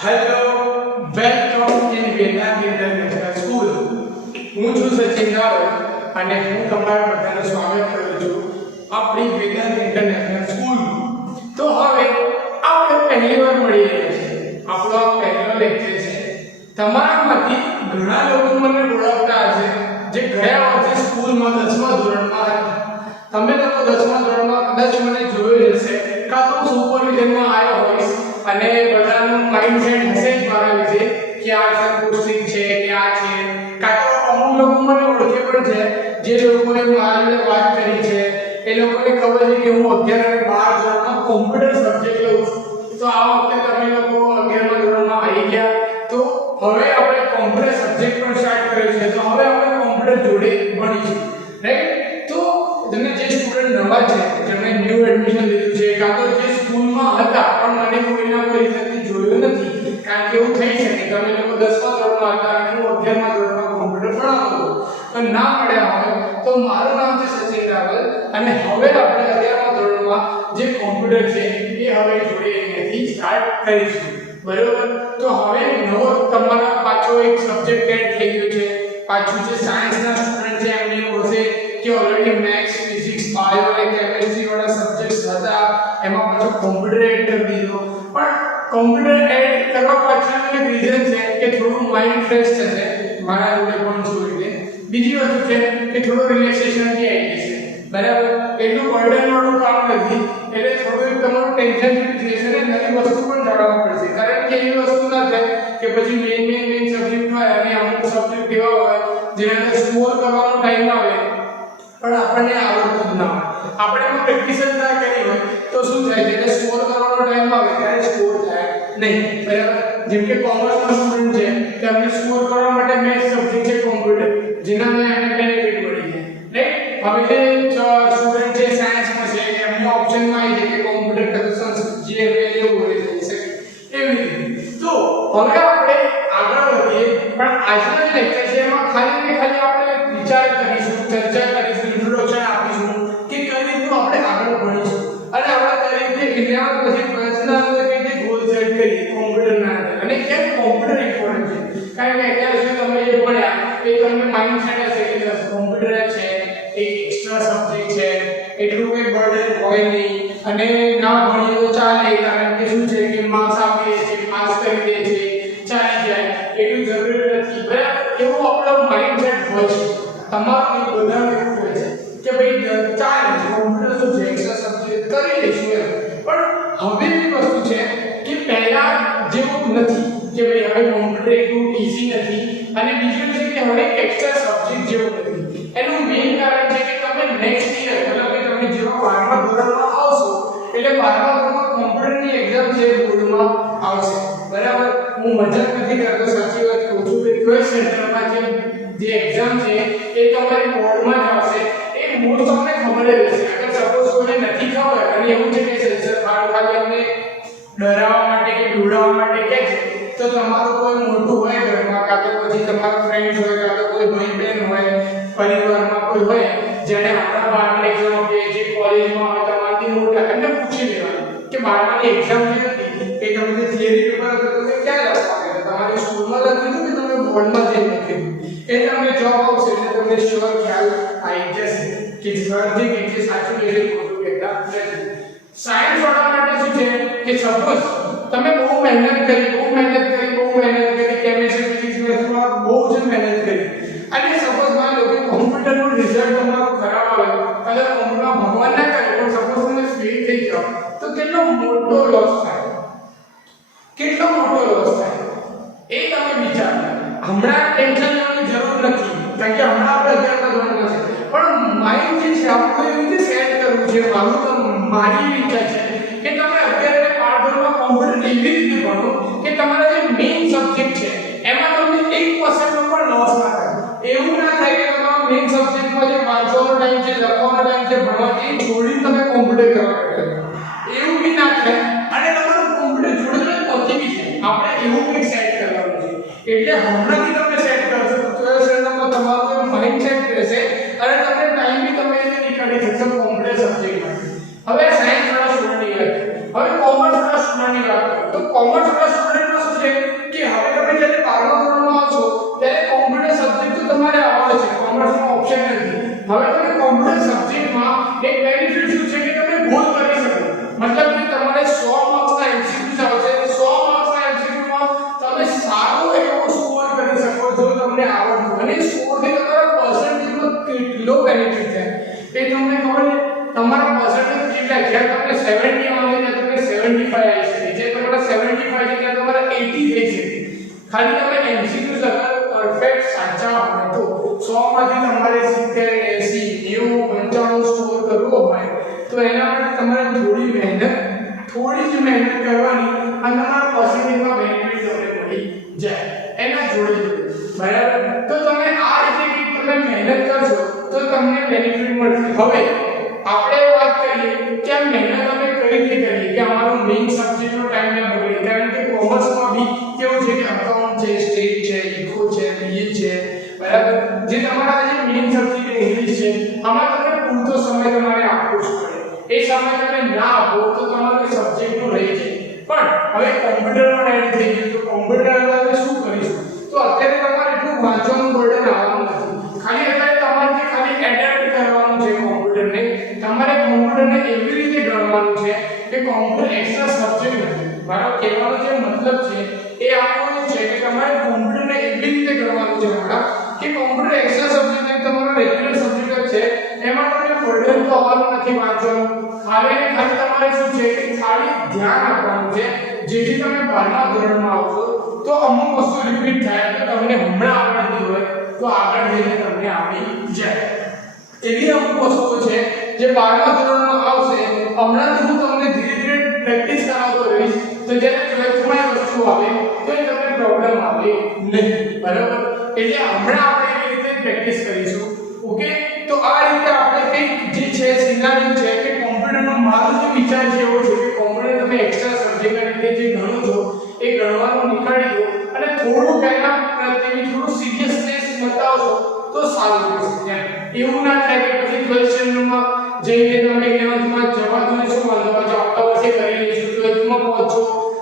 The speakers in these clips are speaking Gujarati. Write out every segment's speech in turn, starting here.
Hello, welcome in Vietnam International School. હું છું સચિન રાવત અને હું તમારા બધાનું સ્વાગત કરું છું આપણી વેદાંત ઇન્ટરનેશનલ સ્કૂલ. તો હવે આપણે પહેલી વાર મળી રહ્યા છીએ. આપણો આ પહેલો લેક્ચર છે. તમારામાંથી ઘણા લોકો મને ઓળખતા હશે જે ગયા વર્ષે સ્કૂલમાં 10મા ધોરણમાં હતા. તમે લોકો 10મા ધોરણમાં કદાચ મને જોયું હશે કાં તો સુપરવિઝનમાં આવ્યો હોઈશ અને બધાનું માઇન્ડસેટ હશે જ મારા વિશે કે આ સર પુસ્તિક છે કે આ છે. કાં તો અમુક લોકો મને ઓળખે પણ છે જે લોકોએ મારા જોડે વાત કરી છે એ લોકોને ખબર છે કે હું 11 અને 12 ધોરણમાં કોમ્પ્યુટર સબ્જેક્ટ લઉં છું. તો આ વખતે તમે લોકો 11મા ધોરણમાં આવી ગયા તો હવે આપણે કોમ્પ્યુટર સબ્જેક્ટ પણ સ્ટાર્ટ કર્યો છે. તો હવે આપણે કોમ્પ્યુટર જોડે ભણીશું, રાઈટ? તો તમે જે સ્ટુડન્ટ નવા છે જેમણે ન્યૂ એડમિશન લીધું છે કાં તો જે સ્કૂલમાં હતા પણ મને કોઈના કોઈ રીતથી જોયું નથી, કારણ કે એવું થઈ શકે તમે લોકો 10મા ધોરણમાં હતા અને હું 11મા ધોરણમાં કોમ્પ્યુટર ભણાવતો તો ના મળ્યા હોય. તો મારું નામ છે સચિન રાવલ અને હવે આપણે 11મા ધોરણમાં જે કોમ્પ્યુટર છે એ હવે જોડે અહીંયાથી સ્ટાર્ટ કરીશું, બરોબર? તો હવે નવો તમારા પાછો એક સબ્જેક્ટ એડ થઈ ગયો છે. પાછું જે સાયન્સના સ્ટુડન્ટ છે એમને એવું હશે કે ઓલરેડી મેથ્સ, ફિઝિક્સ, બાયો અને કેમેસ્ટ્રી વાળા સબ્જેક્ટ્સ હતા એમાં પાછો કોમ્પ્યુટર એડ કરી દીધો. પણ કોમ્પ્યુટર એડ કરવા પાછળનું એક રીઝન છે કે થોડું માઇન્ડ ફ્રેશ થશે મારા જોડે પણ છું એટલે. બીજી વસ્તુ છે કે થોડું રિલેક્સેશન બી આવી જશે, બરાબર? એટલું બર્ડન વાળું કામ નથી એટલે થોડું તમારું ટેન્શન ફ્રી થશે અને નવી વસ્તુ પણ જાણવા પડશે. કારણ કે એવી વસ્તુ ના થાય કે પછી મેઇન સબ્જેક્ટ હોય અને અમુક સબ્જેક્ટ એવા હોય જેનાને સ્કોર કરવાનો ટાઈમ આવે પણ આપણને આવડતું જ ના હોય. આપણે એમાં પ્રેક્ટિસ જ ના કરી હોય તો શું થાય? જ્યારે સ્કોર કરવાનો ટાઈમ આવે ત્યારે સ્કોર થાય નહીં, બરાબર? જેમ કે કોમર્સના સ્ટુડન્ટ છે તેમને સ્કોર કરવા માટે મેથ્સ સબ્જેક્ટ છે કોમ્પ્યુટર જેનાને એને બેનિફિટ મળી જાય, રાઈટ? હવે જે સ્ટુડન્ટ છે સાયન્સમાં છે એમને ઓપ્શનમાં આવી જાય કે કોમ્પ્યુટર કાં તો સંસ્કૃત જે એવું હોય થઈ શકે એવી રીતે. તો હવે આપણે આગળ વધીએ પણ આજનો જે લેક્ચર છે એમાં ખાલી ને ખાલી આપણે વિચાર કરીશું, ચર્ચા કરીશું, ઇન્ટ્રોડક્શન આપીશું કે કઈ રીતનું આપણે આગળ ભણીશું અને આપણે કઈ રીતે 11 પછી પ્રશ્નના અંદર કઈ રીતે ગોલ સેટ કરીએ કોમ્પ્યુટરના અંદર અને કેમ કોમ્પ્યુટર ઇમ્પોર્ટન્ટ છે. કારણ કે અત્યાર સુધી તમે જે ભણ્યા એ તમને માઇન્ડસેટ હશે કે કોમ્પ્યુટર છે એક એક્સ્ટ્રા સબ્જેક્ટ છે, એટલું કોઈ બર્ડન હોય નહીં અને ના ભણીએ તો ચાલે કારણ કે શું છે કે માર્ક્સ આપીએ છીએ, પાસ કરી દે છે, ચાલી જાય, એટલું જરૂરી નથી, બરાબર? એવું આપણો માઇન્ડસેટ હોય છે. તમારું એ બધાનું એવું હોય છે કે ભાઈ ચાલે કોમ્પ્યુટર શું છે એક્સ્ટ્રા સબ્જેક્ટ કરી લઈશું એમ. પણ હવે એવી વસ્તુ છે કે પહેલા જેવું નથી કે ભાઈ હવે કોમ્પ્યુટર એટલું ઈઝી નથી અને બીજું છે કે હવે એક્સ્ટ્રા સબ્જેક્ટ જેવું નથી. એનું મેઇન કારણ છે કે તમે નેક્સ્ટ યર મતલબ કે તમે જેવા 12મા ધોરણમાં આવશો એટલે 12મા ધોરણમાં કોમ્પ્યુટરની એક્ઝામ છે બોર્ડમાં આવશે, બરાબર? હું મજાક નથી કરતો, સાચી વાત કહું છું કે કોઈ સેન્ટરમાં જે એક્ઝામ છે એ તમારી બોર્ડમાં જ આવશે. એ મોસ્ટ તમને ખબર જ હશે. અગર સપોઝ કોઈને નથી ખબર અને એવું છે કે સેન્સર ખાલી અમને ડરાવવા માટે કે બીવડાવવા માટે કહે છે તો તમારું કોઈ મોટું હોય ઘરમાં કાં તો પછી તમારો ફ્રેન્ડ હોય કાં તો કોઈ ભાઈ બહેન હોય પરિવારમાં કોઈ હોય જેને આપણા 12માની એક્ઝામ કે જે કોલેજમાં હોય તમારાથી મોટા એમને પૂછી લેવાનું કે 12માની એક્ઝામ જે હતી એ તમે જે થિયરી પેપર હતું તમે ક્યાં લખવા ગયા? તમારી સ્કૂલમાં લખ્યું હતું કે તમે બોર્ડમાં જઈને લખ્યું? એ તમને જોબ આવશે એટલે તમને શ્યોર ખ્યાલ આવી જશે કે સર જે કે છે સાચું કે છે ખોટું કહેતા નથી. સાયન્સ વાળા માટે શું છે કે સપોઝ તમે બહુ મહેનત કરી કેમેસ્ટ્રી, ફિઝિક્સ, મેથ્સમાં બહુ જ મહેનત કરી અને સપોઝ માની લો કે કોમ્પ્યુટરનું રિઝલ્ટ તમારું ખરાબ આવે અને કોમ્પ્યુટરમાં ભગવાન ના કરે પણ સપોઝ તમે ફેલ થઈ જાઓ તો કેટલો મોટો લોસ થાય, કેટલો મોટો લોસ થાય એ તમે વિચારો. હમણાં ટેન્શન લેવાની જરૂર નથી કારણ કે હમણાં આપણે 11મા ધોરણમાં છે પણ માઇન્ડ જે છે આપણે એવી રીતે સેટ કરવું છે. મારું તો મારી ઈચ્છા છે કે તમે 11 અને 12 ધોરણમાં કોમ્પ્યુટર એવી રીતે ભણો કે તમારા જે મેઇન સબ્જેક્ટ છે એમાં તમને 1% નો પણ લોસ ના થાય. એવું ના થાય કે તમારા મેઇન સબ્જેક્ટમાં જે વાંચવાનો ટાઈમ છે, લખવાનો ટાઈમ છે, ભણવાની છોડીને તમે કોમ્પ્યુટર કરવા બેઠા, એવું બી ના થાય અને તમારું કોમ્પ્યુટર જોડે પહોંચી બી જાય. આપણે એવું કંઈક સેટ કરવાનું છે. એટલે હમણાંથી તમે સેટ કરશો તો 12 સ્ટેન્ડર્ડમાં તમારું માઇન્ડ સેટ રહેશે અને તમને ટાઈમ બી તમે એને નીકાળી શકશો કોમ્પ્યુટર સબ્જેક્ટમાં. હવે સાયન્સ વાળા સ્ટુડન્ટની વાત, હવે કોમર્સ વાળા સ્ટુડન્ટની વાત તો કોમર્સ વાળા સ્ટુડન્ટમાં શું છે તમારા પર્સન્ટેજ કેટલા જ્યાં તમને 70 આવે ત્યાં તમે 75 આવી શકે જે તમારા 75 છે ત્યાં તમારા 80 થઈ શકે ખાલી તમે MCQs અગર પરફેક્ટ સાચા હોય તો 100 માંથી તમારે 70 80 90 95 સ્કોર કરવો હોય તો એના માટે તમારે થોડી જ મહેનત કરવાની અને તમારા પર્સન્ટેજમાં બેનિફિટ તમને મળી જાય એના જોડે બરાબર તો તમે આ રીતે તમે મહેનત કરશો તો તમને બેનિફિટ મળશે હવે આપણે વાત કરીએ કે આ મહેનત અમે કઈ રીતે કરીએ કે અમારો મેઇન સબ્જેક્ટનો ટાઈમ ન બગડે કારણ કે કોમર્સમાં બી કેવું છે કે અકાઉન્ટ છે સ્ટેટ છે ઇકો છે બીએ છે બરાબર જે તમારા જે મેઇન સબ્જેક્ટ ઇંગ્લિશ છે આમાં તમને પૂરતો સમય તમારે આપવો જ પડે એ સમય તમે ના આપો તો તમારો સબ્જેક્ટનું રહી જાય પણ હવે કોમ્પ્યુટરમાં એડ થઈ ગયું તો કોમ્પ્યુટર આપણે શું કરીશું તો અત્યારે તમારે એટલું વાંચવાનું બર્ડન આવવાનું નથી ખાલી અત્યારે તમારે જે ખાલી એડેપ્ટ કરવાનું છે કોમ્પ્યુટરને તમારે કોમ્પ્યુટરને એવી રીતે ગણવાનું છે કે કોમ્પ્યુટર એક્સ્ટ્રા સબ્જેક્ટ નથી મારો કહેવાનો જે મતલબ છે એ આપણો છે કે તમારે કોમ્પ્યુટરને એવી રીતે ગણવાનું છે મારા કે કોમ્પ્યુટર એક્સ્ટ્રા સબ્જેક્ટ નહીં તમારો રેગ્યુલર સબ્જેક્ટ છે એમાં તમને બર્ડન તો આવવાનું નથી વાંચવાનું ખાલી તમારે શું છે કે ખાલી ધ્યાન આપવાનું છે જેથી તમે 12મા ધોરણમાં આવશો તો અમુક વસ્તુ રિપીટ થાય તો તમને હમણાં આવડતી હોય તો આગળ જઈને તમને આવડી જાય એવી અમુક વસ્તુઓ છે જે 12મા ધોરણમાં આવશે હમણાંથી હું તમને ધીરે ધીરે પ્રેક્ટિસ કરાવતો રહીશ તો જ્યારે 12થમાં એ વસ્તુ આવે તો એ તમને પ્રોબ્લેમ આવે નહીં બરાબર એટલે હમણાં આપણે એવી રીતે પ્રેક્ટિસ કરીશું ઓકે તો આ રીતે આપણે કંઈક જે છે સિનારીઓ છે કે કોમ્પ્યુટરનો મારો જે વિચાર છે એવો છે કે કોમ્પ્યુટર તમે એક્સ્ટ્રા સબ્જેક્ટના રીતે જે ગણો છો એ ગણવાનું નીકાળી દો અને થોડું પહેલા પ્રત્યેની થોડું સિરિયસનેસ બતાવશો તો સારું રહેશે એવું ના થાય કે પછી 12th સ્ટેન્ડર્ડમાં જઈને તમે 11thમાં જવા દો ને શું વાંધો હોય આવતા વર્ષે કરી લઈશું 12thમાં પહોંચો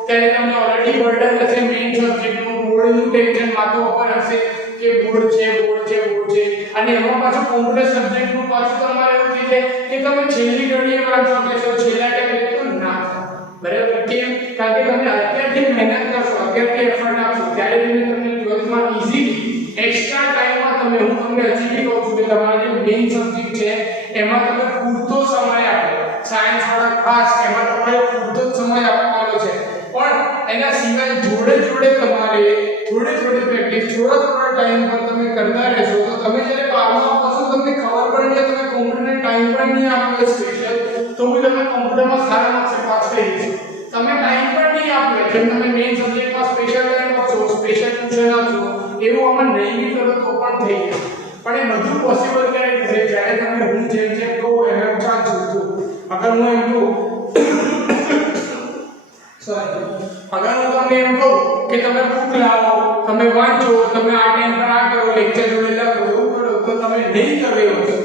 ત્યારે તમને ઓલરેડી બર્ડન હશે મેઇન સબ્જેક્ટનું બોર્ડનું ટેન્શન માથા ઉપર હશે કે બોર્ડ છે અને એમાં પાછું કોમ્પ્યુટર સબ્જેક્ટનું પાછું તમારે એવું થઈ જાય કે તમે છેલ્લી ઘડીએ વાંચો બેસો છેલ્લા ટાઈમે તો ના બરાબર કેમ કારણ કે તમે અત્યારથી મહેનત કરશો અત્યારથી એફર્ટ આપશો ત્યારે તમને 12thમાં ઈઝીલી એક્સ્ટ્રા ટાઈમમાં તમે હું તમને હજી બી કહું છું કે તમારા જે મેઇન સબ્જેક્ટ છે એમાં તમે પૂરતો સમય આપો સાયન્સ વાળા ખાસ એમાં તમારે પૂરતો સમય આપવાનો છે પણ એના સિવાય જોડે તમારે થોડી પ્રેક્ટિસ થોડા ટાઈમ પર તમે કરતા રહેશો તો તમે જ્યારે 12માં પાછો તમને ખબર પડે કે તમે કોમ્પ્યુટરને ટાઈમ પણ નહીં આપ્યો સ્પેશિયલ તો બી તમે કોમ્પ્યુટરમાં સારા માર્ક્સે પાસ થઈ જશો તમે ટાઈમ પણ નહીં આપ્યો જેમ તમે મેઇન સબ્જેક્ટમાં સ્પેશિયલ ટાઈમ આપશો સ્પેશિયલ ટ્યુશન આપશો એવું આમાં નહીં બી કરો તો પણ થઈ જશે પણ એ બધું પોસિબલ ક્યારે થશે જ્યારે તમે હું જેમ કહું એમ ચાલશું તો અગર હું એમ કહું અગર હું તમને એમ કહું કે તમે બુક લાવો તમે વાંચો તમે આ ટાઈમ પર આ કરો લેક્ચર જોડે લખો એવું કરો તો તમે નહીં કરો એ વસ્તુ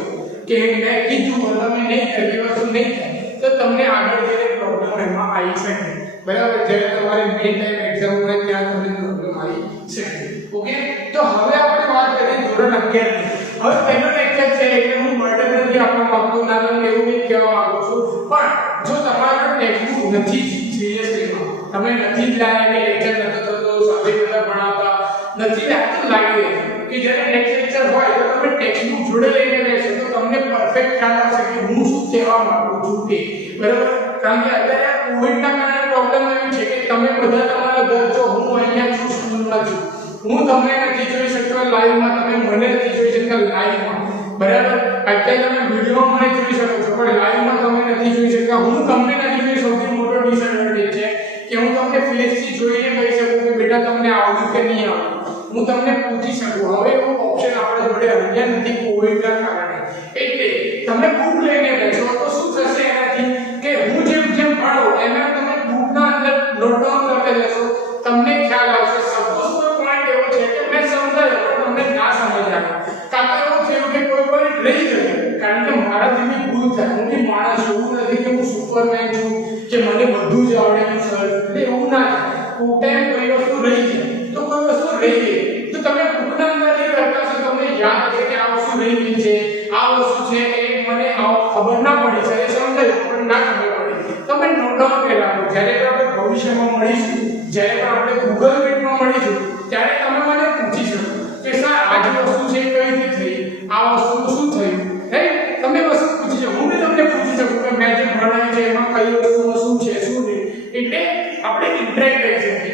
કે મેં કીધું તમે નહીં કરી એ વસ્તુ નહીં થાય તો તમને આગળ જઈને પ્રોબ્લેમ એમાં આવી શકે બરાબર જ્યારે તમારે મેઇન ટાઈમ એક્ઝામ હોય ત્યાં તમને પ્રોબ્લેમ આવી શકે ઓકે તો હવે આપણે વાત કરીએ ધોરણ 11 ની હવે પહેલો લેક્ચર છે એટલે હું બર્ડન નથી આપવા માંગતો ના તમને એવું નહીં કહેવા માંગુ છું પણ જો તમારો ટેક્સ્ટબુક નથી સિરિયસલી તમે નથી જ લાયા કે લેક્ચર નતો થતો સાથે બધા ભણાવતા નથી લાગતું લાગી રહે કે જ્યારે નેક્સ્ટ લેક્ચર હોય તો તમે ટેક્સ્ટબુક જોડે લઈને બેસો તો તમને પરફેક્ટ ખ્યાલ આવશે કે હું શું કહેવા માંગુ છું તે બરાબર કારણ કે અત્યારે કોવિડના કારણે પ્રોબ્લેમ એવી છે કે તમે બધા તમારા ઘર છો હું અહીંયા છું સ્કૂલમાં છું હું તમને નથી જોઈ શકતો લાઈવમાં તમે મને નથી જોઈ શકતા લાઈવમાં બરાબર અત્યારે તમે વિડિયોમાં મને જોઈ શકો છો પણ લાઈવમાં તમે નથી જોઈ શકતા હું તમને નથી જોઈ સૌથી મોટો ડિસએડવાન્ટેજ છે કે હું તમને ફેસથી જોઈને કહી શકું કે બેટા તમને આવડ્યું કે નહીં આવડ્યું હું તમને પૂછી શકું હવે એવો ઓપ્શન આપણા જોડે અહીંયા નથી કોવિડના કારણે એટલે તમે બુક લઈને બેસો તો શું થશે એનાથી કે હું જેમ ભણાવું એમાં તમે બુકના અંદર નોટ ડાઉન કરતા જશો તમને ખ્યાલ આવશે સપોઝ કોઈ પોઈન્ટ એવો છે કે મેં સમજાયો પણ તમને ના સમજ આવે કાં તો એવું થયું કે કોઈ પોઈન્ટ રહી ગયો કારણ કે મારાથી બી ભૂલ થાય હું બી માણસ છું એવું નથી કે હું સુપરમેન છું કે મને બધું જ આવડે છે સર એટલે એવું ના થાય કોઈ ટાઈમ કોઈ વસ્તુ રહી જાય તો કોઈ વસ્તુ રહી ગઈ તો તમે બુકના અંદર જે કરતા છો તમને યાદ છે કે આ વસ્તુ રહી ગઈ છે આ વસ્તુ છે એ મને ખબર ના પડી છે એ સમજાયું પણ ના ખબર પડી તમે નોટ ડાઉન કરી રાખો જ્યારે આપણે ભવિષ્યમાં મળીશું જ્યારે આપણે ગૂગલ મીટમાં મળીશું ત્યારે તમે મને પૂછી શકો કે સર આ જે વસ્તુ છે કઈ રીતે થઈ આ વસ્તુનું શું થયું હે તમે વસ્તુ પૂછી શકો હું બી તમને પૂછી શકું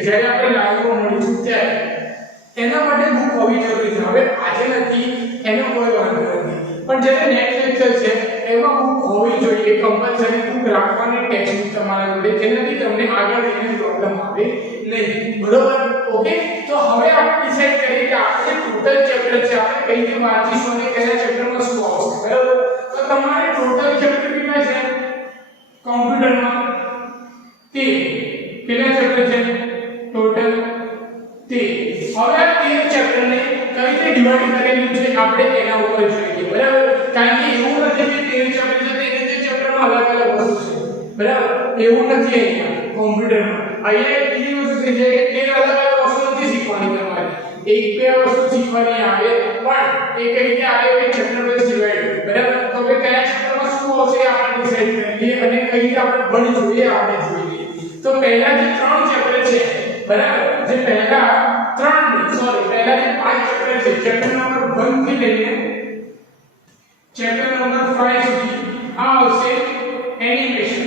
જ્યારે આપણે લાઈવમાં મળીશું ત્યારે એના માટે બુક હોવી જરૂરી છે. હવે આજે નથી એનો કોઈ વાંધો નથી, પણ જ્યારે નેક્સ્ટ લેક્ચર છે એમાં બુક હોવી જોઈએ, કમ્પલસરી બુક રાખવાની ટેક્સ્ટ તમારા જોડે, જેનાથી તમને આગળ જઈને પ્રોબ્લેમ આવે નહીં. બરોબર? ઓકે. તો હવે આપણે ડિસાઈડ કરીએ કે આપણે ટોટલ ચેપ્ટર છે આપણે કઈ રીતે વાંચીશું અને કયા ચેપ્ટરમાં શું આવશે. બરાબર? તો તમારે ટોટલ ચેપ્ટર કેટલા છે કોમ્પ્યુટરમાં? 13. કેટલા ચેપ્ટર છે ટોટલ? 13. હવે આ 13 ચેપ્ટરને કઈ રીતે ડિવાઈડ કરેલું છે આપણે એના ઉપર જોઈએ. બરાબર? કારણ કે એવું નથી કે 13 ચેપ્ટર છે તે રીતે ચેપ્ટરમાં અલગ અલગ વસ્તુ છે. બરાબર? એવું નથી અહીંયા કોમ્પ્યુટરમાં. અહીંયા એક બીજી વસ્તુ છે કે 13 અલગ અલગ વસ્તુ નથી શીખવાની તમારે. એક બે વસ્તુ શીખવાની આવે પણ એ કઈ રીતે આવે એ ચેપ્ટર વાઇઝ ડિવાઈડ. બરાબર? તો હવે કયા ચેપ્ટરમાં શું આવશે આપણે ડિસાઈડ કરીએ અને કઈ રીતે આપણે ભણીશું એ આપણે જોઈએ. તો પહેલા જે 3 ચેપ્ટર છે, બરાબર, જે પહેલા 5 ચેપ્ટર છે, ચેપ્ટર નંબર 1 થી લઈને ચેપ્ટર નંબર 5 સુધી આ આવશે એનિમેશન.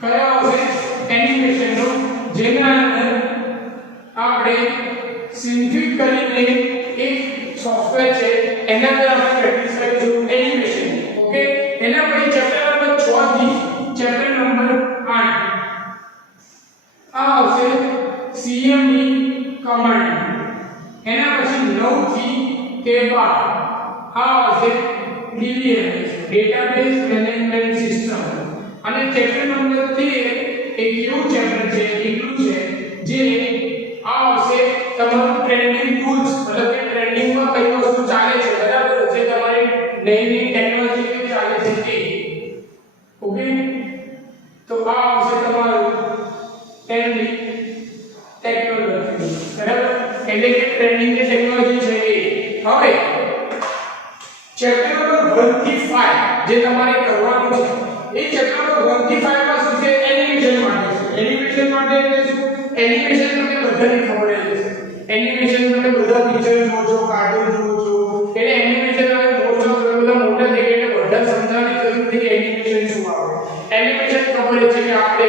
કયા આવશે? એનિમેશન નો, જેના અંદર આપણે સિન્થિક કરીને એક સોફ્ટવેર છે એના અંદર આપણે પ્રેક્ટિસ કરીશું એનિમેશન. ઓકે. એના પછી ચેપ્ટર નંબર 6 થી ચેપ્ટર નંબર 8 આ આવશે CMD કમાન્ડ. એના પછી 9 થી 12 આ આવશે DBMS ડેટાબેઝ મેનેજમેન્ટ સિસ્ટમ. અને ચેપ્ટર નંબર 13 એક એવું ચેપ્ટર છે, એટલું છે જે આ આવશે તમારું ટ્રેન્ડિંગ ટૂલ્સ, મતલબ કે ટ્રેન્ડિંગમાં કઈ વસ્તુ ચાલે છે. બરાબર? જે તમારી નવી ટેકનોલોજી કે ચાલે છે તે. ઓકે. તો આ આવશે તમારું ટ્રેન્ડિંગ ટેકનોલોજી. બરાબર? એટલે કે ટ્રેન્ડિંગ જે ટેકનોલોજી છે એ. હવે ચેપ્ટર નંબર 1 થી 5 જે તમારે કરવાનું છે એ ચેપ્ટર નંબર 1 થી 5 માં શું છે? એનિમેશન માટે છે. એનિમેશન માટે એટલે શું? એનિમેશન તમને બધાને ખબર જ છે. એનિમેશન તમે બધા પિક્ચર જોવો છો, કાર્ટૂન જોવો છો, એટલે એનિમેશન હવે મોસ્ટ ઓફ બધા મોટા થઈ ગયા એટલે બધા સમજાવવાની જરૂર નથી કે એનિમેશન શું આવે. એનિમેશન ખબર છે કે આપણે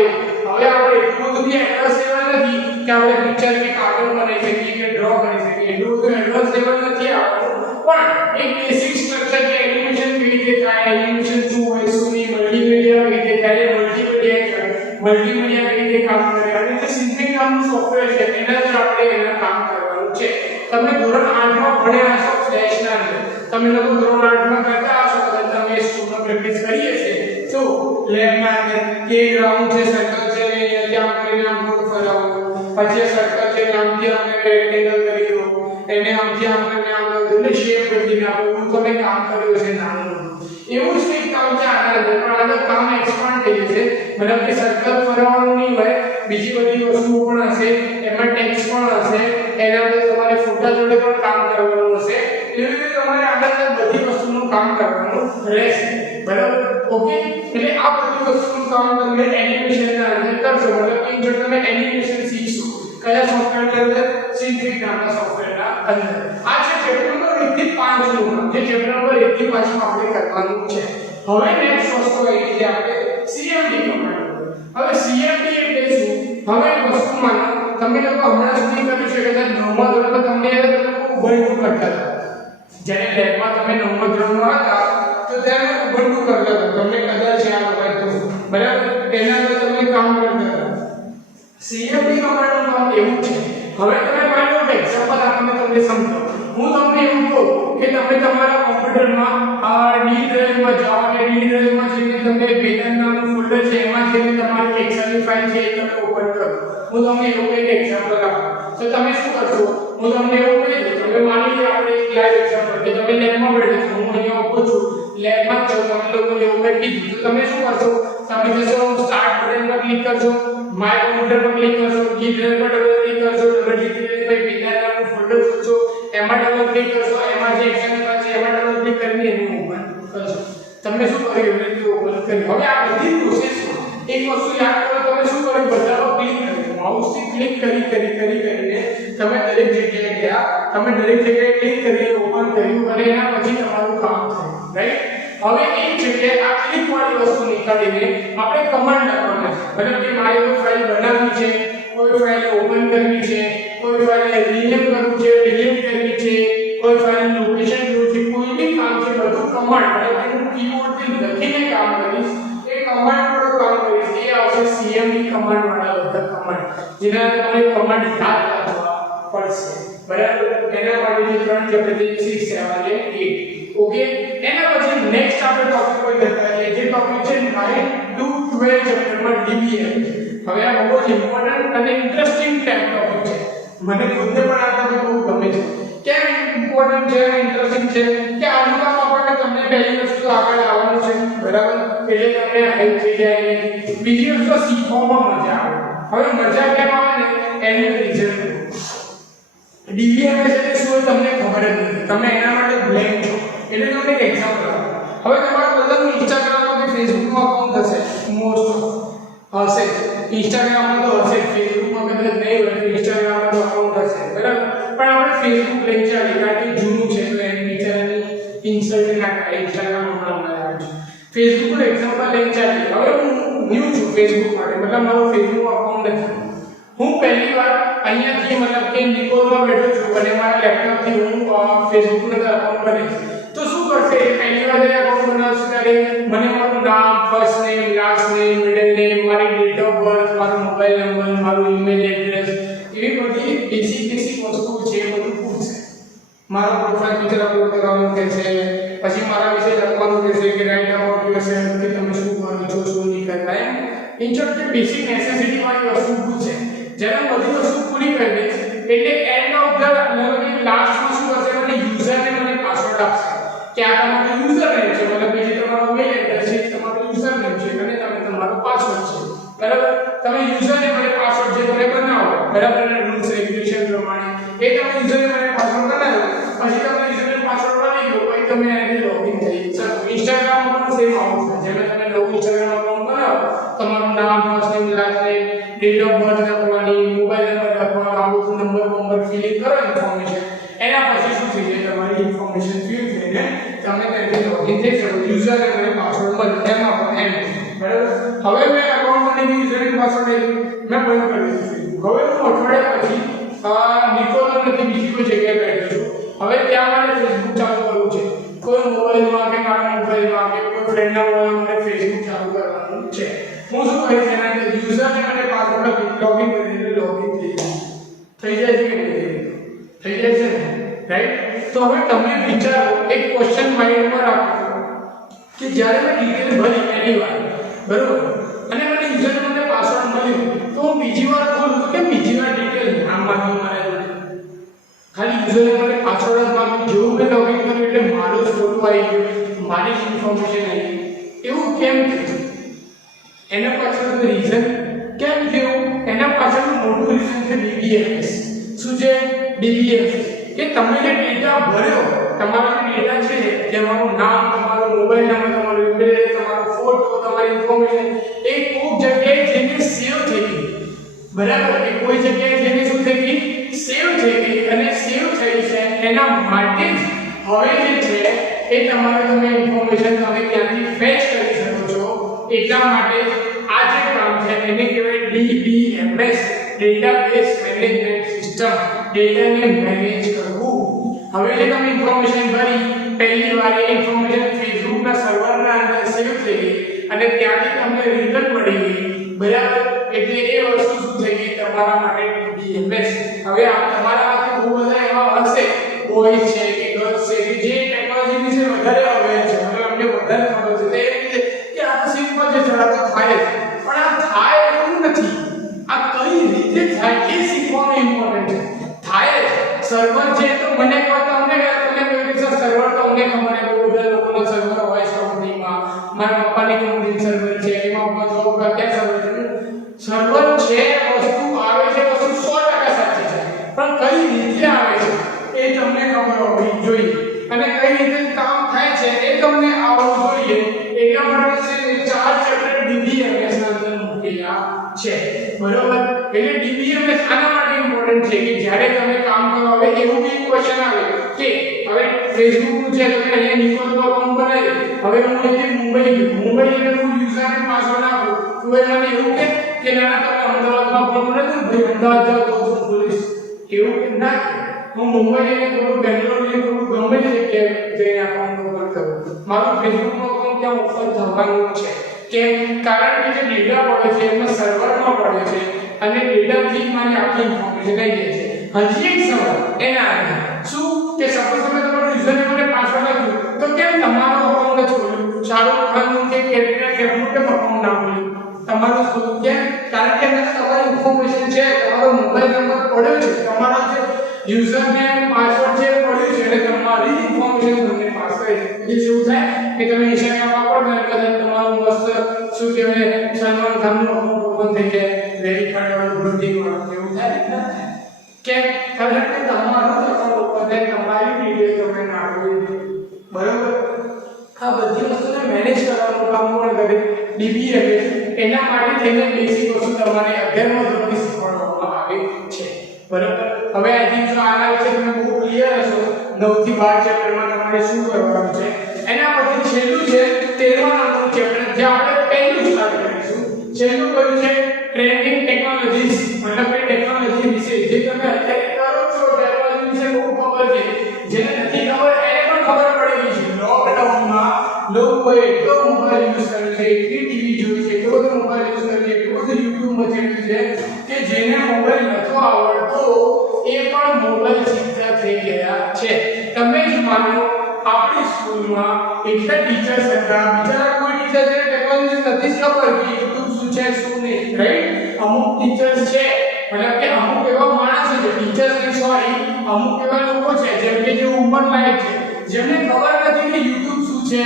હવે આપણે એટલું બધું બી એડવાન્સ લેવલ નથી કે આપણે પિક્ચર કે કાર્ટૂન બનાવી શકીએ કે ડ્રો કરી શકીએ. એટલું બધું એડવાન્સ લેવલ નથી આપણું, પણ એક બેસિક સ્ટ્રક્ચર કે એનિમેશન કેવી રીતે થાય, એનિમેશન શું હોય, શું નહીં, મલ્ટીમીડિયા કેવી રીતે થાય, મલ્ટીમીડિયા કેવી રીતે કામ કરે, અને જે સિન્થિક નામનું સોફ્ટવેર છે એના પર આપણે એના કામ કરવાનું છે. તમે ધોરણ 8 માં ભણ્યા છો ફ્લેશના અંદર, તમે લોકો ધોરણ 8 માં કરતા હશો, કદાચ તમે સ્કૂલમાં પ્રેક્ટિસ કરી હશે તો લેબમાં અંદર કે ગ્રાઉન્ડ છે, સર્કલ છે, ને ત્યાં કરીને આમ ગોળ ફરાવો, પછી સર્કલ છે આમથી આમ રેક્ટેંગલ કરી દો, એને આમથી આમ કરીને આમ એટલે શેપ બદલીને આપો. એવું તમે કામ કર્યું છે નાનું. એવું જ કંઈક કામ છે આના અંદર, પણ આનું કામ એક્સપાન્ડ થઈ જશે. મતલબ કે સર્કલ ફરવાનું નહીં હોય, બીજી બધી વસ્તુઓ પણ હશે, એમાં ટેક્સ્ટ પણ હશે, એના અંદર તમારે ફોટા જોડે પણ કામ કરવાનું હશે. એવી રીતે તમારે આગળ બધી વસ્તુનું કામ કરવાનું રહેશે. બરાબર? ઓકે. એટલે આ બધી વસ્તુનું કામ તમે એનિમેશનના અંદર કરશો. મતલબ કે જો તમે એનિમેશન શીખશો કયા સોફ્ટવેરની અંદર? સિન્થિક નામના સોફ્ટવેરના અંદર. આ છે ચેપ્ટર નંબર 1 થી 5 નું, જે ચેપ્ટર નંબર 1 થી 5 માં આપણે કરવાનું છે. હવે નેક્સ્ટ વસ્તુ આવી છે આપણે CMD કમાન્ડ. હવે CMD એટલે શું? હવે વસ્તુ માનો તમે લોકો હમણાં સુધી કર્યું છે કદાચ 9મા ધોરણમાં તમને ઉબંટુ કરતા હતા. જ્યારે લેબમાં તમે 9મા ધોરણમાં હતા તો ત્યારે ઉબંટુ કરતા હતા, તમને કદાચ યાદ હોય તો. બરાબર? તેના પર તમે કામ કરતા હતા. CMD કમાન્ડનું કામ એવું છે. હવે તમે માનો કે એક્ઝામ્પલ આપીને તમને સમજાવું. હું તમને એવું કહું કે તમે તમારા કોમ્પ્યુટરમાં D ડ્રાઈવમાં જાઓ અને D ડ્રાઈવમાં જઈને તમે વેલન નામનું ફોલ્ડર છે એમાં જઈને તમારી એક્સેલની ફાઇલ છે એ તમે ઓપન કરો. હું તમને એવું એક એક્ઝામ્પલ આપું તો તમે શું કરશો? હું તમને એવું કહી દઉં, તમે માની લો આપણે એક લાઈવ એક્ઝામ્પલ કે તમે લેબમાં બેઠા છો, હું અહીંયા ઊભો છું, લેબમાં જ છો, તમે લોકોને એવું કંઈ કીધું તો તમે શું કરશો? તમે જશો સ્ટાર્ટ બટન પર ક્લિક કરશો, માય કોમ્પ્યુટર પર ક્લિક કરશો, D ડ્રાઈવ પર ડબલ ક્લિક કરશો, ડબલ ક્લિક કરીને વેલન નામનું ફોલ્ડર ખોલશો, એમાં ડબલ ક્લિક કરશો, એમાં જે એક્શન છે એમાં ડબલ ક્લિક કરીને એનું ઓપન કરશો. તમે શું કર્યું? એવી રીતે ઓપન કર્યું. હવે આ બધી પ્રોસેસ એક વસ્તુ યાદ કરો, તમે શું કર્યું? બધા પર ક્લિક કર્યું, માઉસથી ક્લિક કરીને તમે દરેક જગ્યાએ ગયા, તમે દરેક જગ્યાએ ક્લિક કરીને ઓપન કર્યું અને એના પછી તમારું કામ થયું. રાઈટ? હવે એ જગ્યાએ આ ક્લિક વાળી વસ્તુ નીકાળીને આપણે કમાન્ડ લખવાના છે મતલબ કે મારે કોઈ ફાઇલ બનાવવી છે કોઈ ફાઇલ ઓપન કરવી છે કોઈ ફાઇલને રીનેમ કરવું છે ડિલીટ કરવી છે કોઈ ફાઇલનું લોકેશન જોવું છે કોઈ બી કામ છે બધું કમાન્ડ મતલબ કે હું કીબોર્ડથી લખીને કામ કરીશ એ કમાન્ડ પર કામ કરીશ એ આવશે cmd કમાન્ડ વાળા બધા કમાન્ડ જેના તમને કમાન્ડ યાદ રાખવા પડશે બરાબર એના માટે જે ત્રણ ચેપ્ટર છે 6 7 અને 8 ઓકે એના પછી નેક્સ્ટ આપણે ટોપિક પર જતા રહીએ જે ટોપિક છે 9 to 12 ચેપ્ટરમાં DBM હવે આ બહુ જ ઇમ્પોર્ટન્ટ અને ઇન્ટરેસ્ટિંગ ટાઈપ ટોપિક છે મને ખુદને પણ આ ટોપિક બહુ ગમે છે કેમ ઇમ્પોર્ટન્ટ છે ઇન્ટરેસ્ટિંગ છે કે આનું કામ આપણને તમને પહેલી વસ્તુ આગળ આવવાનું છે બરાબર એટલે તમને હેલ્પ થઈ જાય બીજી વસ્તુ શીખવામાં મજા આવે હવે મજા કેમ આવે ને એનું રીઝન DBMS એટલે શું તમને ખબર જ નથી તમે એના માટે બ્લેન્ક છો એટલે તમને એક એક્ઝામ્પલ આપું હવે તમારા બધાનું ઇન્સ્ટાગ્રામમાં કે ફેસબુકમાં અકાઉન્ટ હશે મોસ્ટ હશે ઇન્સ્ટાગ્રામમાં તો હશે ફેસબુકમાં કદાચ નહીં હોય તો ઇન્સ્ટાગ્રામમાં તો અકાઉન્ટ હશે બરાબર પણ આપણે ફેસબુક લઈ ચાલીએ કારણ કે જૂનું છે તો એની બિચારાની ઇન્સલ્ટ ના થાય ઇન્સ્ટાગ્રામ હમણાં આવે છે ફેસબુકનું એક્ઝામ્પલ લઈ ચાલીએ હવે હું ન્યૂ છું ફેસબુક માટે મતલબ મારું ફેસબુક અકાઉન્ટ નથી હું પહેલી વાર અહીંયાથી મતલબ કે નિકોલમાં બેઠો છું અને મારા લેપટોપથી હું ફેસબુકનું અકાઉન્ટ બનાવીશ તો શું કરશે પહેલી વાર એ અકાઉન્ટ બનાવશે ત્યારે મને મારું નામ first name last name middle name મારી ડેટ ઓફ બર્થ મારો મોબાઈલ નંબર મારું ઈમેલ એડ્રેસ એવી બધી બેસિક વસ્તુઓ છે એ બધું પૂછશે મારો પ્રોફાઇલ પિક્ચર અપલોડ કરવાનું કહેશે પછી મારા વિશે લખવાનું કહેશે કે રાઇટ અબાઉટ યોરસેલ્ફ કે તમે શું કરો છો શું નહીં કરતા એમ ઇન શોર્ટ જે બેસિક નેસેસિટી વાળી વસ્તુ પૂછશે જ્યારે બધી વસ્તુ પૂરી કરી દઈશ એટલે એન્ડ ઓફ ધ લાસ્ટમાં શું કરશે મને યુઝર ને મને પાસવર્ડ આપશે કે આ તમારો યુઝર નેમ છે મતલબ કે જે તમારો મેલ એડ્રેસ છે તમારો યુઝર નેમ છે અને તમે તમારો પાસવર્ડ છે બરાબર તમે યુઝર ને મને પાસવર્ડ જે તમે બનાવો બરાબર અને રૂલ્સ રેગ્યુલેશન પ્રમાણે એ તમે યુઝર ને મને પાસવર્ડ બનાવો પછી તમે યુઝર ને પાસવર્ડ બનાવી લો પછી તમે એને લોગિન થઈ શકો ઇન્સ્ટાગ્રામમાં પણ સેમ આવું છે જેમ તમે લોકો ઇન્સ્ટાગ્રામ અકાઉન્ટ બનાવો તમારું નામ first name last name date of birth લખવાની મોબાઈલ નંબર લખવાનો આવું નંબર ફિલ કરો ઇન્ફોર્મેશન એના પછી શું થઈ જાય તમારી ઇન્ફોર્મેશન ફિલ થઈને તમે તેને લોગિન થઈ શકો યુઝર ને મને પાસવર્ડ મળે એમાં પણ એમ બરાબર હવે મેં અકાઉન્ટ બનાવી યુઝર ને પાસવર્ડ લઈ મેં બંધ કરી દીધું હવે હું અઠવાડિયા પછી નિકોલર નથી બીજી કોઈ જગ્યાએ બેઠો છું હવે ત્યાં મારે ફેસબુક ચાલુ કરવું છે કોઈ મોબાઈલમાં કે મારા મોબાઈલમાં કે કોઈ ફ્રેન્ડના મોબાઈલમાં મારે ફેસબુક ચાલુ કરવાનું છે હું શું કરીશ એના અંદર યુઝરને મને પાસવર્ડ લોગિન કરીને લોગિન થઈ જાય છે કે નહીં થઈ જાય છે ને રાઈટ તો હવે તમે વિચારો એક ક્વેશ્ચન માઇન્ડમાં રાખો કે જ્યારે મેં ડિટેલ ભરી પહેલી વાર બરોબર અને મને યુઝરને મને પાસવર્ડ મળ્યો તો હું બીજી વાર ખોલું તો કેમ બીજી વાર ડિટેલ નામ માંગ્યું મારા જોડે ખાલી યુઝરને મને પાસવર્ડ જ માંગ્યું જેવું મેં લોગિન કર્યું એટલે મારો જ ફોટો આવી ગયો મારી જ ઇન્ફોર્મેશન આવી એવું કેમ થયું એના પાછળનું રીઝન કેમ થયું એના પાછળનું મોટું રીઝન છે DBMS શું છે DBMS કે તમે જે ડેટા ભર્યો તમારો જે ડેટા છે જેમાં નામ તમારો મોબાઈલ નંબર તમારો ઈમેલ તમારો ફોટો તમારી ઇન્ફોર્મેશન એ કોઈ જગ્યાએ જઈને સેવ થઈ ગઈ બરાબર એ કોઈ જગ્યાએ જઈને શું થઈ ગઈ સેવ થઈ ગઈ અને સેવ થઈ છે એના માટે જ હવે જે છે એ તમારે તમે ઇન્ફોર્મેશન તમે ક્યાંથી ફેચ કરી શકો છો એટલા માટે આ જે કામ છે એને કહેવાય DBMS ડેટાબેઝ મેનેજમેન્ટ સિસ્ટમ ડેટાને મેનેજ કરવું હવે જે તમે ઇન્ફોર્મેશન ભરી પહેલી વાર એ ઇન્ફોર્મેશન ફેસબુકના સર્વરના અંદર સેવ થઈ ગઈ અને ત્યાંથી તમને રિઝલ્ટ મળી ગઈ બરાબર એટલે એ વસ્તુ શું થઈ ગઈ તમારા માટે DBMS હવે આ તમારામાંથી બહુ બધા એવા હશે બોયઝ છે કે ગર્લ્સ છે કે જે ટેકનોલોજી વિશે વધારે અવેર છે મતલબ અમને વધારે ખબર છે તો એ રીતે કે આ તો સિમ્પલ છે જરા તો થાય જ પણ આ થાય એવું નથી આ કઈ રીતે થાય એ શીખવાનું ઇમ્પોર્ટન્ટ છે થાય જ સર્વર છે તો મને કહો તમને તમે કહ્યું કે સર સર્વર તો અમને ખબર છે બહુ બધા લોકોના સર્વર હોય છે કંપનીમાં મારા પપ્પાની કંપની સર્વર છે એમાં હું જોબ કરતા સર્વર છે સર્વર છે વસ્તુ આવે છે વસ્તુ 100% સાચી છે પણ કઈ રીતે આવે છે એ તમને ખબર હોવી જોઈએ અને કઈ રીતે કામ થાય છે એ તમને આવડવું જોઈએ એટલા માટે છે 4 ચેપ્ટર DBMS ના અંદર મૂકેલા છે બરોબર એટલે DBMS આના માટે ઇમ્પોર્ટન્ટ છે કે જ્યારે તમે કામ કરો હવે એવું બી ક્વેશ્ચન આવે કે હવે ફેસબુક નું છે તમે અહીંયા નિકોલ તો અકાઉન્ટ બનાવી હવે હું અહીંથી મુંબઈ ગયો મુંબઈ એને હું યુઝર ને પાસવર્ડ આપું તો એ મને એવું કે ના તમે અમદાવાદમાં ફોન કરે તો ભાઈ અમદાવાદ જાવ તો હું પોલીસ એવું કે ના હું મુંબઈ જઈને કરું બેંગ્લોર જઈને કરું ગમે તે જગ્યાએ જઈને અકાઉન્ટ ઓપન કરું મારું ફેસબુક નું અકાઉન્ટ ત્યાં ઓપન થવાનું છે કેમ કારણ કે જે ડેટા પડે છે એમાં સર્વરમાં પડે છે અને ડેટાથી મારી આખી ઇન્ફોર્મેશન આવી જાય છે હજી એક સવાલ એના આગળ શું કે સપોઝ તમે તમારો યુઝરનેમ અને પાસવર્ડ લખ્યું તો કેમ તમારો અકાઉન્ટ જ ખોલ્યું શાહરુખ ખાનનું કે કેટરીના કૈફનું કે અકાઉન્ટ ના ખોલ્યું તમારું ખોલ્યું કેમ કારણ કે અંદર તમારી ઇન્ફોર્મેશન છે તમારો મોબાઈલ નંબર પડ્યો છે તમારા જે યુઝરનેમ પાસવર્ડ છે પડ્યું છે એટલે તમારી ઇન્ફોર્મેશન તમને પાસ કરી છે એટલે શું થાય કે તમે ઇન્સ્ટાગ્રામ વાપરો અને કદાચ તમારું મસ્ત શું કહેવાય સલમાન ખાનનું અકાઉન્ટ ઓપન થઈ જાય વેરીફાઈડ વાળું બ્લોગિંગ વાળું એવું થાય ને કેમ કારણ કે તમારું અકાઉન્ટ ઓપન થાય તમારી ડિટેલ તમે નાખવી બરાબર આ બધી વસ્તુને મેનેજ કરવાનું કામ કોણ કરે ડીબીએમએસ એના માટે થઈને બેસિક વસ્તુ તમારે 11મા ધોરણથી શીખવાડવામાં આવે છે બરાબર હવે આઈ થિંક સો આના વિશે તમે બહુ ક્લિયર હશો 9 થી 12 ચેપ્ટરમાં તમારે શું કરવાનું છે એના પછી છેલ્લું છે 13મા નંબરનું ચેપ્ટર જે આપણે પહેલું સ્ટાર્ટ કરીશું છેલ્લું કયું છે ટ્રેન્ડિંગ ટેકનોલોજીસ મતલબ કે ટેકનોલોજી વિશે જે તમે અત્યારે કરો છો ટેકનોલોજી વિશે બહુ ખબર છે જેને નથી ખબર એને પણ ખબર પડી ગઈ છે લોકડાઉનમાં લોકોએ એટલો મોબાઈલ યુઝ કર્યો છે એટલી ટીવી જોઈ છે એટલો બધો મોબાઈલ યુઝ કર્યો છે એટલું બધું યુટ્યુબ મચેલું છે કે જેને મોબાઈલ નતો આવડતો એ પણ મોબાઈલ શીખતા થઈ ગયા છે તમે જ માનો આપણી સ્કૂલમાં એટલા ટીચર્સ હતા બિચારા કોઈ ટીચર છે ટેકનોલોજી નથી ખબર કે યુટ્યુબ શું છે શું નહીં રાઈટ અમુક ટીચર્સ છે મતલબ કે અમુક એવા માણસો છે ટીચર્સ ની સોરી અમુક એવા લોકો છે જેમ કે જે ઉંમર લાયક છે જેમને ખબર નથી કે યુટ્યુબ શું છે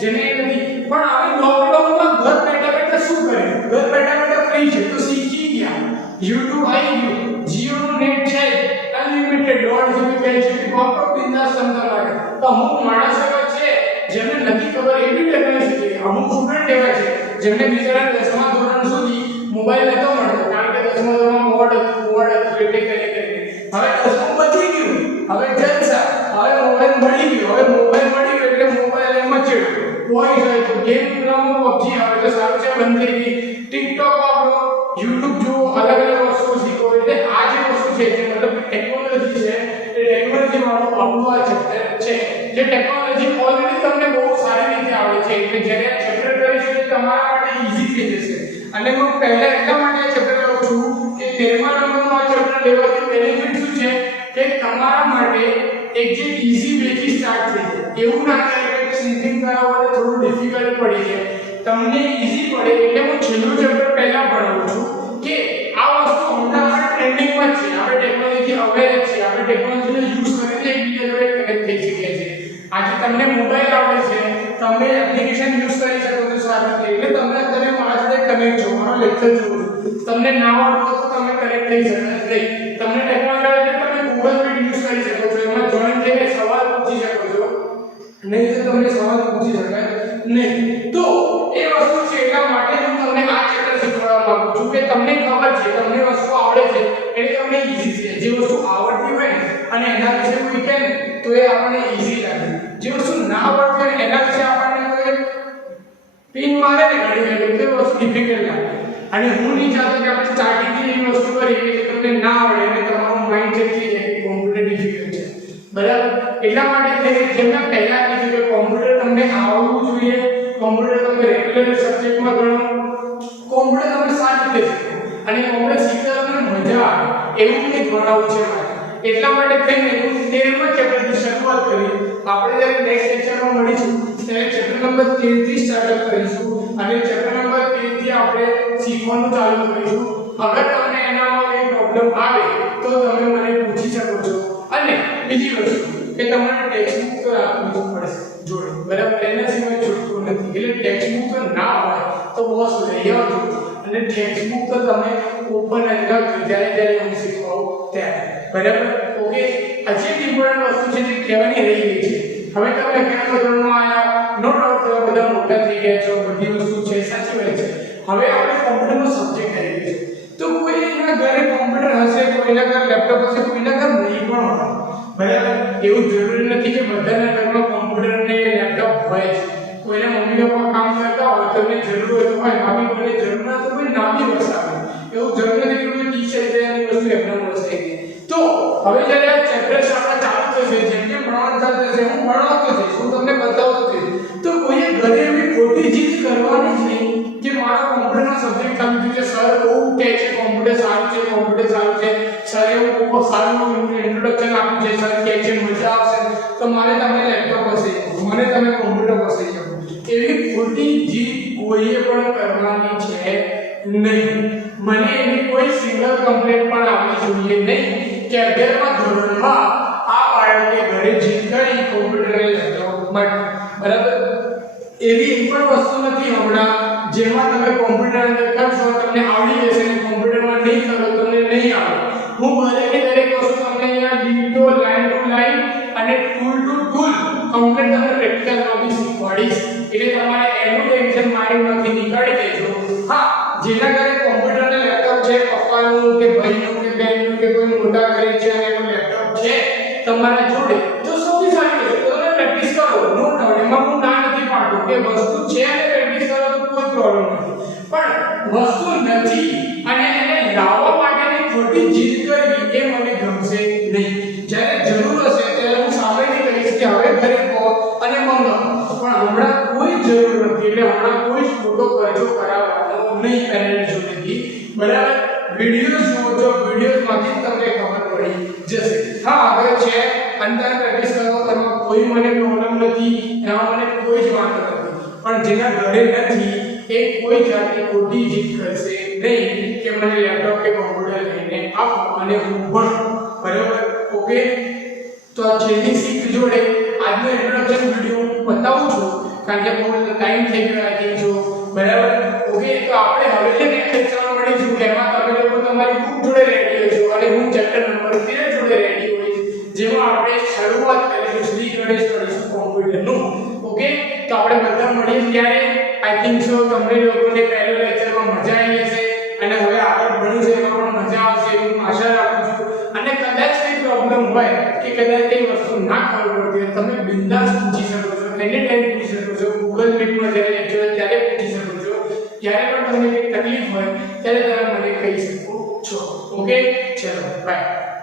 જેને નથી પણ હવે લોકડાઉનમાં ઘર બેઠા બેઠા શું કરે ઘર બેઠા બેઠા ફ્રી છે તો શીખી ગયા યુટ્યુબ આવી ગયું જીઓ નું નેટ છે અનલિમિટેડ 1.5 GB વાપરો બિંદાસ તમને લાગે તો અમુક માણસો એવા છે જેમને નથી ખબર એવી ટેકનોલોજી છે અમુક સ્ટુડન્ટ એવા છે જેમને બિચારા 10મા ધોરણ સુધી મોબાઈલ નતો મળતો કારણ કે 10મા ધોરણમાં બોર્ડ હતું એટલે કરીને હવે 10મું પતી ગયું હવે જલસા હવે મોબાઈલ મળી ગયો હવે મોબાઈલ મળી ગયો એટલે મોબાઈલ એમ જ છે કોઈ જાય તો ગેમ રમો PUBG આવે તો સારું છે બંધ થઈ ગઈ TikTok વાપરો YouTube જુઓ અલગ અલગ વસ્તુઓ શીખો એટલે આ જે વસ્તુ છે જે મતલબ ટેકનોલોજી છે એ ટેકનોલોજી વાળો આપણું આ ચેપ્ટર છે જે ટેકનોલોજી ઓલરેડી તમને બહુ સારી રીતે આવડે છે એટલે જ્યારે આ ચેપ્ટર કરીશું તો તમારા માટે ઈઝી થઈ જશે અને હું પહેલા એટલા માટે આ ચેપ્ટર લઉં છું કે 13મા નંબરનું આ ચેપ્ટર લેવાથી બેનિફિટ શું છે કે તમારા માટે એક જે ઈઝી વેથી સ્ટાર્ટ થઈ જાય એવું ના થાય કે સિંગિંગ કરાવવાનું થોડું ડિફિકલ્ટ પડી જાય તમને ઈઝી પડે એટલે હું છેલ્લું ચેપ્ટર પહેલા ભણાવું છું કે આ વસ્તુ હમણાં ટ્રેન્ડિંગમાં છે આપણે ટેકનોલોજી અવેર છે આપણે ટેકનોલોજીનો યુઝ કરીને એકબીજા જોડે કનેક્ટ થઈ શકીએ છીએ આજે તમને મોબાઈલ આવડે છે તમે એપ્લિકેશન યુઝ કરી શકો છો સારી રીતે એટલે તમે અત્યારે મારા જોડે કનેક્ટ છો મારો લેક્ચર જુઓ તમને ના આવડતું તો તમે કનેક્ટ થઈ શકો નહીં તમને ટેકનોલોજી આવડે તમે ગૂગલ મીટ યુઝ કરી શકો છો એમાં જોઈન થઈને સવાલ પૂછી શકો છો નહીં તો તમને સવાલ પૂછી શકાય નહીં તો એ વસ્તુ છે એટલા માટે હું તમને આ ચેપ્ટર શીખવાડવા માંગુ છું કે તમને ખબર છે તમને વસ્તુ આવડે છે એટલે તમને ઈઝી છે જે વસ્તુ આવડતી હોય ને અને એના વિશે કોઈ કહે ને તો એ આપણને ઈઝી લાગે જે વસ્તુ ના આવડતી હોય એના વિશે આપણને કોઈ પિન મારે ને ઘણી ઘણી તો વસ્તુ ડિફિકલ્ટ લાગે અને હું નહીં ચાહતો કે આપણે સ્ટાર્ટિંગથી એ વસ્તુ કરીએ કે તમને ના આવડે અને તમારું માઇન્ડ સેટ થઈ જાય કે કોમ્પ્યુટર ડિફિકલ્ટ છે બરાબર એટલા માટે જેમ મેં પહેલા કીધું કે કોમ્પ્યુટર તમને આવડવું જોઈએ કોમ્પ્યુટર તમે રેગ્યુલર સબ્જેક્ટમાં ગણો કોમ્પ્યુટર તમે સારી રીતે શીખો અને કોમ્પ્યુટર શીખતા તમને મજા આવે એવું કંઈક ભણાવવું છે મારે એટલા માટે થઈને હું 13મા ચેપ્ટરની શરૂઆત કરી આપણે જ્યારે નેક્સ્ટ લેક્ચરમાં મળીશું ત્યારે ચેપ્ટર નંબર 13 થી સ્ટાર્ટ કરીશું અને ચેપ્ટર નંબર 13 થી આપણે શીખવાનું ચાલુ કરીશું અગર તમને એનામાં કોઈ પ્રોબ્લેમ આવે તો તમે મને પૂછી શકો છો અને બીજી વસ્તુ કે તમારે ટેક્સ્ટ બુક તો રાખવું પડશે જોડે બરાબર એના સિવાય છૂટતું નથી એટલે ટેક્સ્ટ બુક તો ના હોય તો બોસ લઈ આવજો અને ટેક્સ્ટ બુક તો તમે ઓપન જ રાખજો જ્યારે હું શીખવાડું ત્યારે બરાબર ઓકે હજી એક ઇમ્પોર્ટન્ટ વસ્તુ છે જે કહેવાની રહી ગઈ છે હવે તમે અગિયાર ધોરણમાં આવ્યા નો ડાઉટ તમે બધા મોટા થઈ ગયા છો બધી વસ્તુ છે સાચી વાત છે હવે આપણે કોમ્પ્યુટરનો સબ્જેક્ટ આવી ગયો છે તો કોઈના ઘરે કોમ્પ્યુટર હશે કોઈના ઘરે લેપટોપ હશે કોઈના ઘરે નહીં પણ હોય બરાબર એવું જરૂરી નથી કે બધાના ઘરમાં કોમ્પ્યુટર અને લેપટોપ હોય જ કોઈને મમ્મી પપ્પા કામ કરતા હોય તો એમને જરૂર હોય તો હોય ભાભી કોઈને જરૂર ના તો કોઈ ના બી વસાવે એવું જરૂર નથી કે કોઈ ટી શર્ટ જેની વસ્તુ એમના વસાઈ ગઈ તો હવે જ્યારે આ ચેપ્ટર્સ આપણા ચાલુ થશે જેમ જેમ ભણવાનું ચાલુ થશે હું ભણાવતો જઈશ હું તમને બતાવતો જઈશ તો કોઈએ ઘરે એવી ખોટી જીદ કરવાની જ નહીં કે મારા કોમ્પ્યુટરના સબ્જેક્ટ ચાલુ થયું છે સર બહુ કહે છે કોમ્પ્યુટર સારું છે સર એવું બહુ સારું ઇન્ટ્રોડક્શન આપ્યું છે સર કહે છે મજા આવશે તો મારે તમે લેપટોપ વસાઈ મને તમે કોમ્પ્યુટર વસાઈ જાવ એવી ખોટી જીદ કોઈએ પણ કરવાની છે નહીં મને એની કોઈ સિંગલ કમ્પ્લેન્ટ પણ આવવી જોઈએ નહીં કે 11મા ધોરણમાં આ બાળકે ઘરે જીદ કરી કોમ્પ્યુટર અને લેપટોપ માટે બરાબર એવી એક પણ વસ્તુ નથી હમણાં જેમાં તમે કોમ્પ્યુટર અંદર કરશો તમને આવડી જશે અને કોમ્પ્યુટરમાં નહીં કરો તમને નહીં આવડે હું દરેક વસ્તુ તમને અહીંયા ડિટો લાઈન ટુ લાઈન અને ટૂલ ટુ ટૂલ કમ્પ્લીટ તમને પ્રેક્ટિકલમાં બી શીખવાડીશ એટલે તમારે એનું ટેન્શન માઇન્ડમાંથી નીકાળી દેજો હા જેના ઘરે કોમ્પ્યુટર અને લેપટોપ છે પપ્પાનું કે ભાઈનું કે બહેનનું કે કોઈ મોટા ઘરે છે અને એનું લેપટોપ છે તમારા જોડે તો સૌથી સારી વસ્તુ તમે પ્રેક્ટિસ કરો નો ડાઉટ એમાં હું ના નથી પાડતો કે વસ્તુ છે અને પ્રેક્ટિસ કરો તો કોઈ પ્રોબ્લેમ નથી પણ વસ્તુ નથી અને એને લાવવા માટેની ખોટી જીદ કરવી એ મને ગમશે નહીં જ્યારે જરૂર હશે ત્યારે હું સામેથી કહીશ કે હવે ઘરે પો અને મંગાવો પણ હમણાં કોઈ જરૂર નથી એટલે હમણાં કોઈ ખોટો ખર્ચો કરાવવાનો નહીં પેરેન્ટ્સ જોડેથી બરાબર વિડિયોઝ જોજો વિડિયોઝમાંથી તમને ખબર પડી જશે હા આગળ છે અંતર પ્રેક્ટિસ કરો એમાં કોઈ મને પ્રોબ્લેમ નથી એમાં મને કોઈ જ વાંધો નથી પણ જેના ઘરે નથી એ કોઈ જાતની ખોટી જીદ કરશે નહીં કે મને લેપટોપ કે કોમ્પ્યુટર લઈને આપો અને હું ભણું બરાબર ઓકે તો આ છેલ્લી શીખ જોડે આજનો ઇન્ટ્રોડક્શન વિડિયો હું બતાવું છું કારણ કે બહુ ટાઈમ થઈ ગયો આઈ થિંક જો બરાબર ઓકે તો આપણે હવે જે નેક્સ્ટ લેક્ચરમાં મળીશું કે એમાં તમે લોકો તમારી બુક જોડે રેડી હોજો અને હું ચેપ્ટર નંબર 13 જોડે રેડી હોઈશ જેમાં આપણે શરૂઆત કરીશું શ્રી ગણેશ કરીશું કોમ્પ્યુટરનું ઓકે તો આપણે બધા મળીએ ત્યારે આઈ થિંક સો તમને લોકોને પહેલો લેક્ચરમાં મજા આવી હશે અને હવે આગળ ભણ્યું છે એમાં પણ મજા આવશે એવું હું આશા રાખું છું અને કદાચ કોઈ પ્રોબ્લેમ હોય કે કદાચ કઈ વસ્તુ ના ખબર પડતી હોય તમે બિંદાસ પૂછી શકો છો એની ટાઈમ પૂછી શકો છો ગૂગલ મીટમાં જ્યારે લેક્ચર ત્યારે પૂછી શકો છો જ્યારે પણ તમને કોઈ તકલીફ હોય ત્યારે તમે મને કહી શકો છો ઓકે ચલો બાય